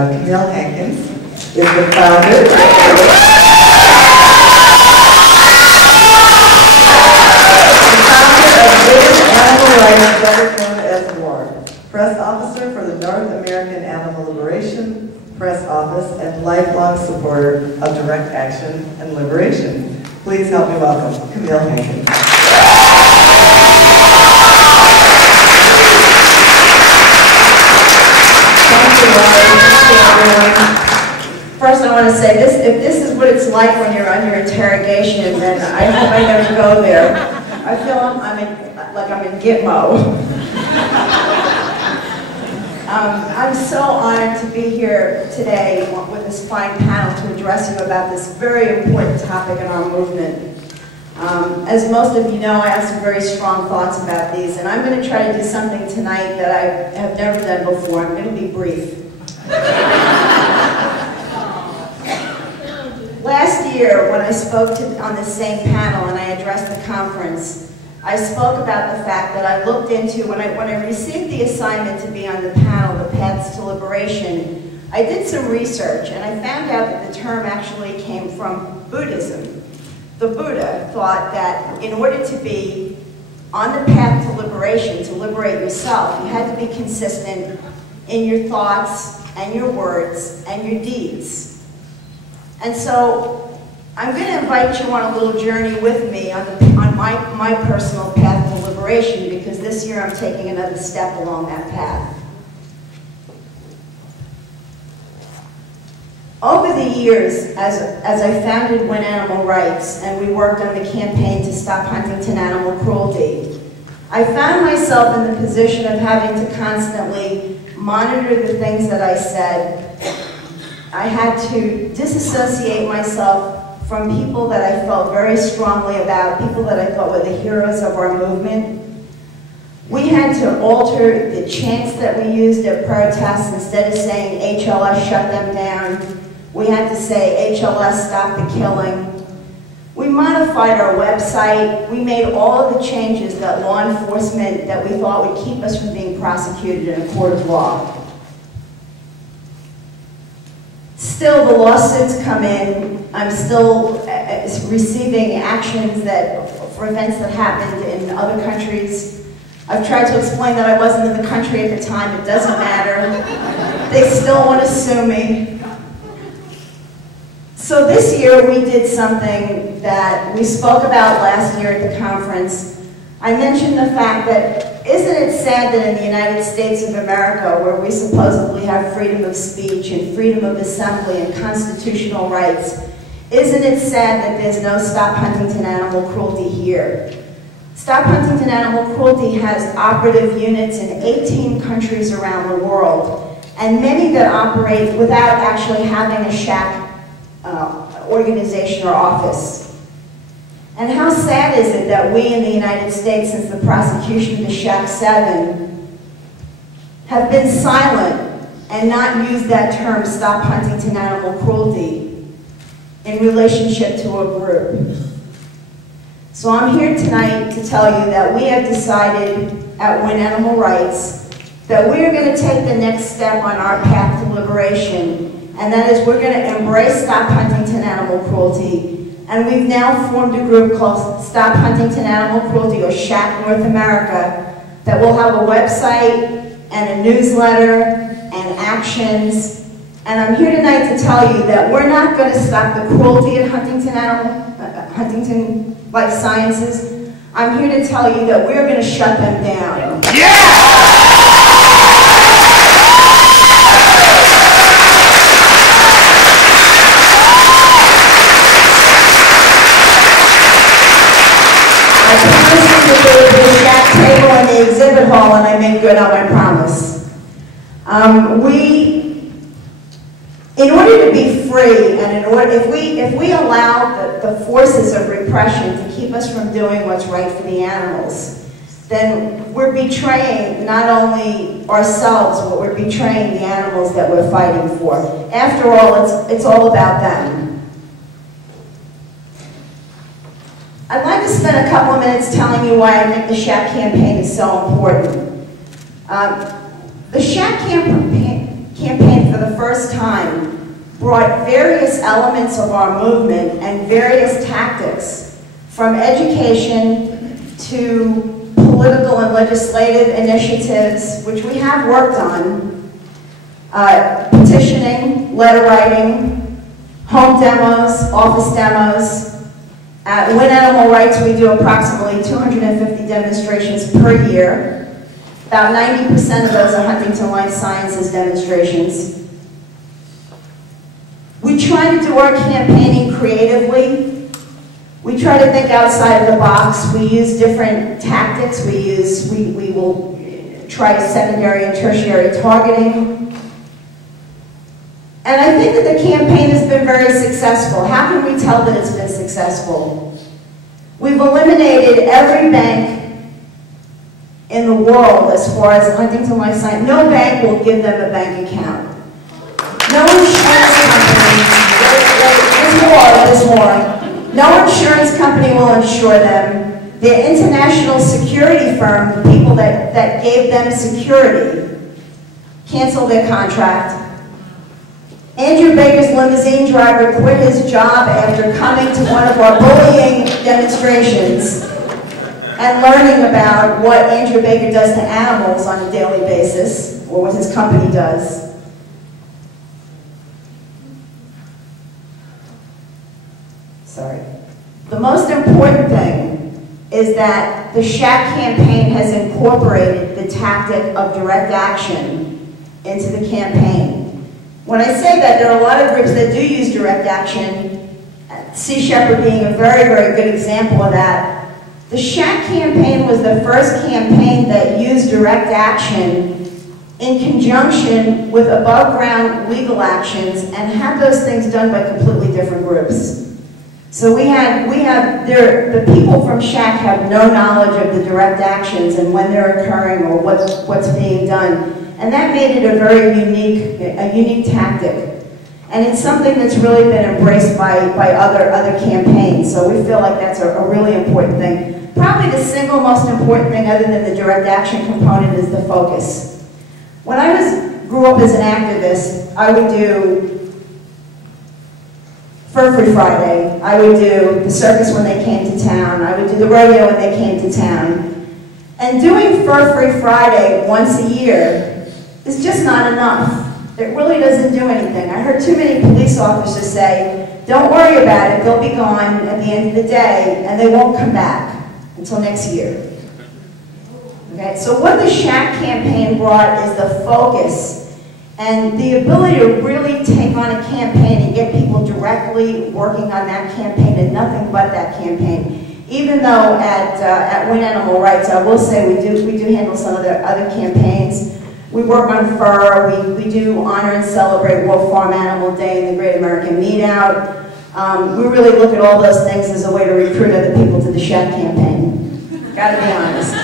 Camille Hankins is the founder of Animal Rights, better known as Lorri, press officer for the North American Animal Liberation Press Office and lifelong supporter of direct action and liberation. Please help me welcome Camille Hankins. First, I want to say this: if this is what it's like when you're under interrogation, then I hope I never go there. I feel like I'm in Gitmo. I'm so honored to be here today with this fine panel to address you about this very important topic in our movement. As most of you know, I have some very strong thoughts about these, and I'm going to try to do something tonight that I have never done before. I'm going to be brief. Last year, when I spoke on the same panel and I addressed the conference, I spoke about the fact that I looked into, when I received the assignment to be on the panel, The Paths to Liberation, I did some research and I found out that the term actually came from Buddhism. The Buddha thought that in order to be on the path to liberation, to liberate yourself, you had to be consistent in your thoughts and your words and your deeds. And so I'm going to invite you on a little journey with me on my personal path to liberation, because this year I'm taking another step along that path. Over the years, as I founded Win Animal Rights and we worked on the campaign to stop Huntingdon animal cruelty, I found myself in the position of having to constantly monitor the things that I said. I had to disassociate myself from people that I felt very strongly about, people that I thought were the heroes of our movement. We had to alter the chants that we used at protests. Instead of saying HLS shut them down, we had to say HLS stop the killing. We modified our website. We made all of the changes that law enforcement that we thought would keep us from being prosecuted in a court of law. Still, the lawsuits come in. I'm still receiving actions for events that happened in other countries. I've tried to explain that I wasn't in the country at the time. It doesn't matter. They still want to sue me. So this year we did something that we spoke about last year at the conference. I mentioned the fact that, isn't it sad that in the United States of America, where we supposedly have freedom of speech and freedom of assembly and constitutional rights, isn't it sad that there's no Stop Huntingdon Animal Cruelty here? Stop Huntingdon Animal Cruelty has operative units in 18 countries around the world, and many that operate without actually having a SHAC organization or office. And how sad is it that we in the United States, since the prosecution of the SHAC 7, have been silent and not used that term, Stop Huntingdon Animal Cruelty, in relationship to a group. So I'm here tonight to tell you that we have decided at Win Animal Rights that we are going to take the next step on our path to liberation, and that is we're going to embrace Stop Huntingdon Animal Cruelty. And we've now formed a group called Stop Huntingdon Animal Cruelty, or SHAC North America, that will have a website and a newsletter and actions. And I'm here tonight to tell you that we're not going to stop the cruelty at Huntingdon Life Sciences. I'm here to tell you that we're going to shut them down. Yeah! The SHAC table in the exhibit hall, and I made good on my promise. In order to be free, and if we allow the forces of repression to keep us from doing what's right for the animals, then we're betraying not only ourselves, but we're betraying the animals that we're fighting for. After all, it's all about them. I'd like to spend a couple of minutes telling you why I think the SHAC campaign is so important. The SHAC campaign for for the first time, brought various elements of our movement and various tactics, from education to political and legislative initiatives, which we have worked on, petitioning, letter writing, home demos, office demos. At Win Animal Rights, we do approximately 250 demonstrations per year. About 90% of those are Huntingdon Life Sciences demonstrations. We try to do our campaigning creatively. We try to think outside of the box. We use different tactics. We will try secondary and tertiary targeting. And I think that the campaign has been very successful. How can we tell that it's been successful? We've eliminated every bank in the world as far as Huntingdon Life Sciences. No bank will give them a bank account. No insurance company, there's more. No insurance company will insure them. The international security firm, the people that gave them security, canceled their contract. Andrew Baker's limousine driver quit his job after coming to one of our bullying demonstrations and learning about what Andrew Baker does to animals on a daily basis, or what his company does. Sorry. The most important thing is that the SHAC campaign has incorporated the tactic of direct action into the campaign. When I say that, there are a lot of groups that do use direct action, Sea Shepherd being a very, very good example of that. The SHAC campaign was the first campaign that used direct action in conjunction with above-ground legal actions and had those things done by completely different groups. So the people from SHAC have no knowledge of the direct actions and when they're occurring or what's being done. And that made it a very unique tactic. And it's something that's really been embraced by other campaigns. So we feel like that's a really important thing. Probably the single most important thing other than the direct action component is the focus. When I grew up as an activist, I would do Fur Free Friday. I would do the circus when they came to town. I would do the rodeo when they came to town. And doing Fur Free Friday once a year is just not enough. It really doesn't do anything. I heard too many police officers say, don't worry about it, they'll be gone at the end of the day and they won't come back until next year. Okay, so what the SHAC campaign brought is the focus and the ability to really take on a campaign and get people directly working on that campaign and nothing but that campaign. Even though at Win Animal Rights, I will say we do handle some of the other campaigns. We work on fur, we do honor and celebrate World Farm Animal Day and the Great American Meat Out. We really look at all those things as a way to recruit other people to the SHAC campaign. Gotta be honest.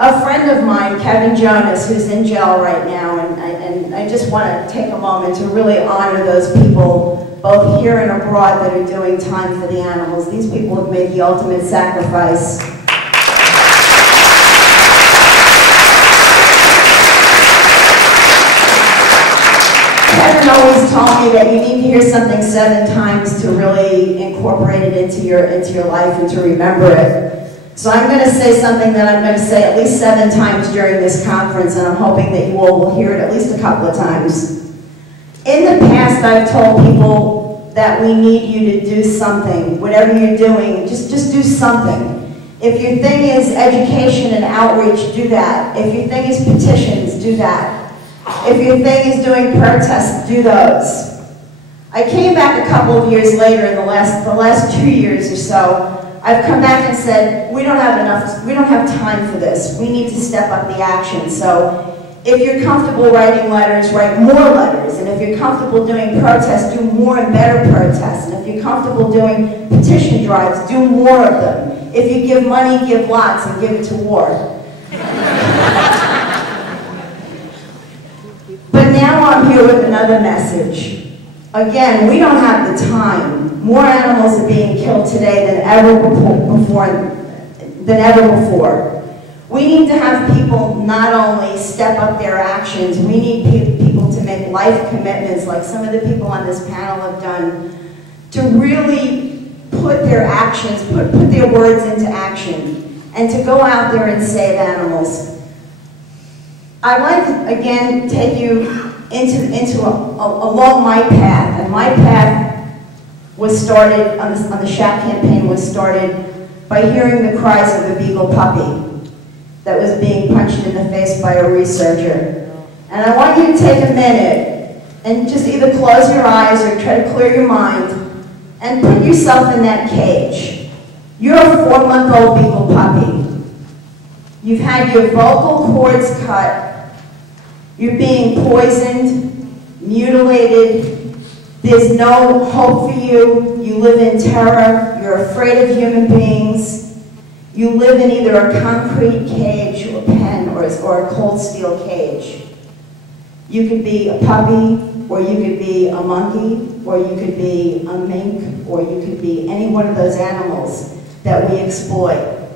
A friend of mine, Kevin Jonas, who's in jail right now, and I just want to take a moment to really honor those people, both here and abroad, that are doing time for the animals. These people have made the ultimate sacrifice. Kevin always told me that you need to hear something 7 times to really incorporate it into your life and to remember it. So I'm going to say something that I'm going to say at least 7 times during this conference, and I'm hoping that you all will hear it at least a couple of times. In the past, I've told people that we need you to do something. Whatever you're doing, just do something. If your thing is education and outreach, do that. If your thing is petitions, do that. If your thing is doing protests, do those. I came back a couple of years later, in the last 2 years or so, I've come back and said, we don't have time for this. We need to step up the action. So if you're comfortable writing letters, write more letters. And if you're comfortable doing protests, do more and better protests. And if you're comfortable doing petition drives, do more of them. If you give money, give lots and give it to war. But now I'm here with another message. Again, we don't have the time. More animals are being killed today than ever before. We need to have people not only step up their actions, we need people to make life commitments like some of the people on this panel have done, to really put their actions, put their words into action, and to go out there and save animals. I'd like to, again, take you along my path, and my path was started, on the SHAP campaign was started by hearing the cries of a beagle puppy that was being punched in the face by a researcher. And I want you to take a minute and just either close your eyes or try to clear your mind and put yourself in that cage. You're a 4-month-old beagle puppy. You've had your vocal cords cut. You're being poisoned, mutilated. There's no hope for you. You live in terror. You're afraid of human beings. You live in either a concrete cage or pen or a cold steel cage. You could be a puppy, or you could be a monkey, or you could be a mink, or you could be any one of those animals that we exploit.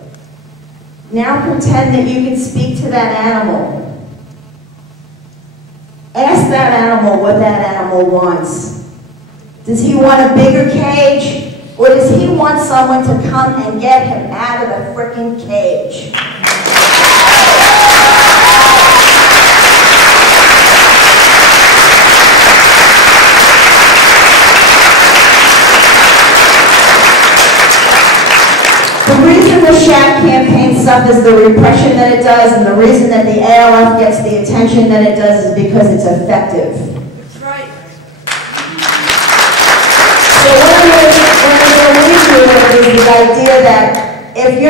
Now pretend that you can speak to that animal. Ask that animal what that animal wants. Does he want a bigger cage, or does he want someone to come and get him out of the frickin' cage? The reason the SHAP campaign suffers the repression that it does, and the reason that the ALF gets the attention that it does, is because it's effective. That's right. So what I'm going to leave you with is the idea that if you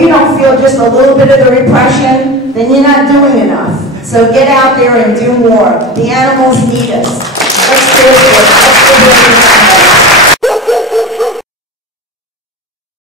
don't feel just a little bit of the repression, then you're not doing enough. So get out there and do more. The animals need us. Let's do it. Let's do it.